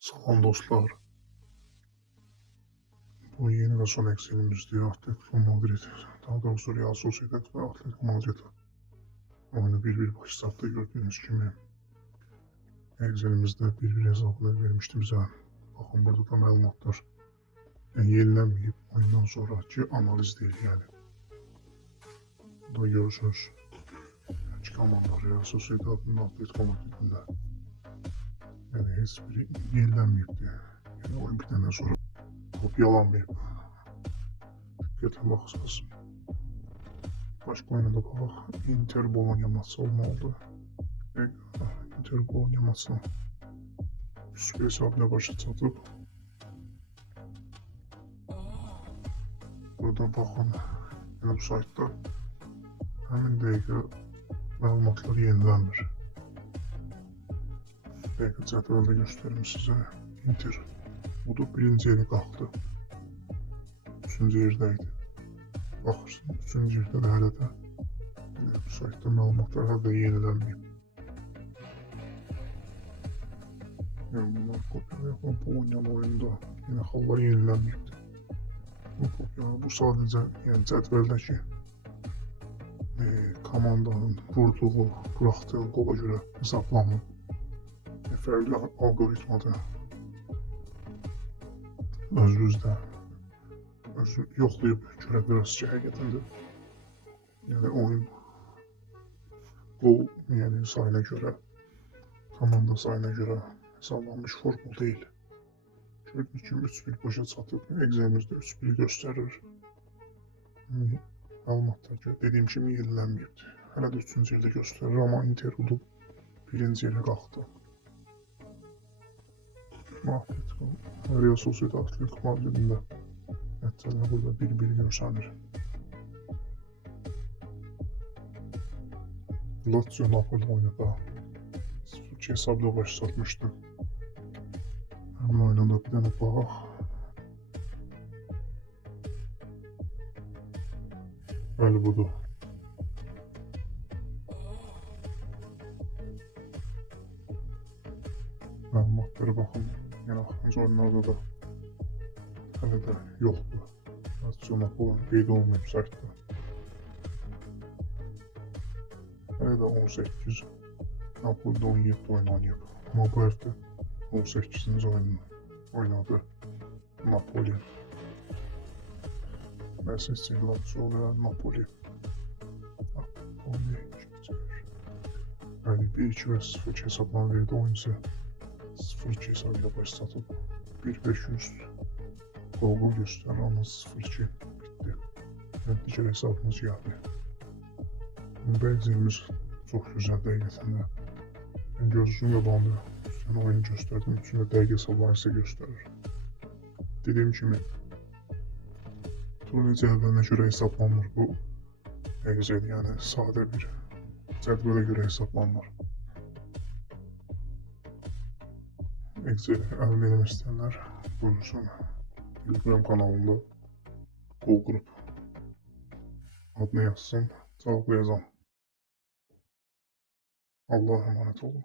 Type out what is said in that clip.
Salam dostlar. Bu yeni ve son eksenimizde Atletico Madrid, daha doğrusu Real Sociedad ve Atletico Madrid oyunu 1-1 başlattı. Gördüğünüz gibi eksenimizde 1-1 hesabını vermişti bize. Bakın burada da məlumatlar yenilenmeyip oyundan sonraki analiz değil yani. Burada görürsünüz. İki komandalar Real Sociedad'ın Atletico Madrid'in de. Yani hiçbiri yenilenmeyipti. Yani oyun bitenden sonra kopyalanmayıp. Diqqətlə baxsınız. Başka oyuna da bak. Inter Bologna maçı olmalıdır. Inter Bologna maçına üst hesabıyla başa çatıp burada bakın yine bu saytta hemen dəqiqə məlumatlar yenilenmir. Dəqiqə cədvəldə göstərim sizə. Inter budur birinci yeri qalxdı. 3-cü yerdəydi. Baxırsın 3-cü yerdə də hələ də bu saytda məlumatlar hələ də yenilenməyib. Yani bunlar kopyala yapan Polonyalı oyunda yine hallar yenilenmeyipti. Bu kopyala bu sadece yani cədvəldəki komandanın vurduğu, buraxdığı qola görə hesablanıb. Fərqli algoritmada özünüzdə yoxlayıb görə biraz ki, həqiqətən də yəni oyun qol yəni sayına görə, komanda sayına görə hesablanmış formül değil. Gördüğünüz gibi 3-1 başa çatıb, eksenimizdə 3-1 göstərir. Məlumatlar dediyim kimi yenilənməyibdir. Hələ də 3-cü yerdə göstərir, amma Inter udub birinci yerə qalxdı. Atletico, Real Sociedad Atletico Madrid'in də nəticələri burada 1-1 görsənir. Lazio Napoli oyunda 0-2 hesabla başlatmışdı. Hemen oyunda bir dənə bax. Bəli budur. Məlumatlara baxın. Yəni axırıncı oyunlarda da hələ də yoxdur. Lazio Napoli qeyd olunmayıb saytda. Hələ də 18 Napoli'de 17 oyun oynayıb. Amma bu həftə 18-ci oyunu oynadı Napoli. Manchester Lazio və Napoli. Yani 1-2 ve 0-2 hesabdan verdi oyun ise 0-2 hesabıyla başlatıp 1-500 gol gösterir ama 0-2 bitti. Nəticə hesabımız geldi. Benzerimiz çok güzel dəqiqətən də. Yani gözünün qabağında üstünə oyunu gösterdim. Üstünə dəqiq hesablarını size gösterir. Dediğim kimi turnir cədvəlinə görə hesablanmır bu Excel, yani sade bir cədvələ görə hesablanmır. Excel əldə etmək istəyənlər buyursun. Telegram kanalında Google Group adını yazsın, cevaplayacağım. Allah'a emanet olun.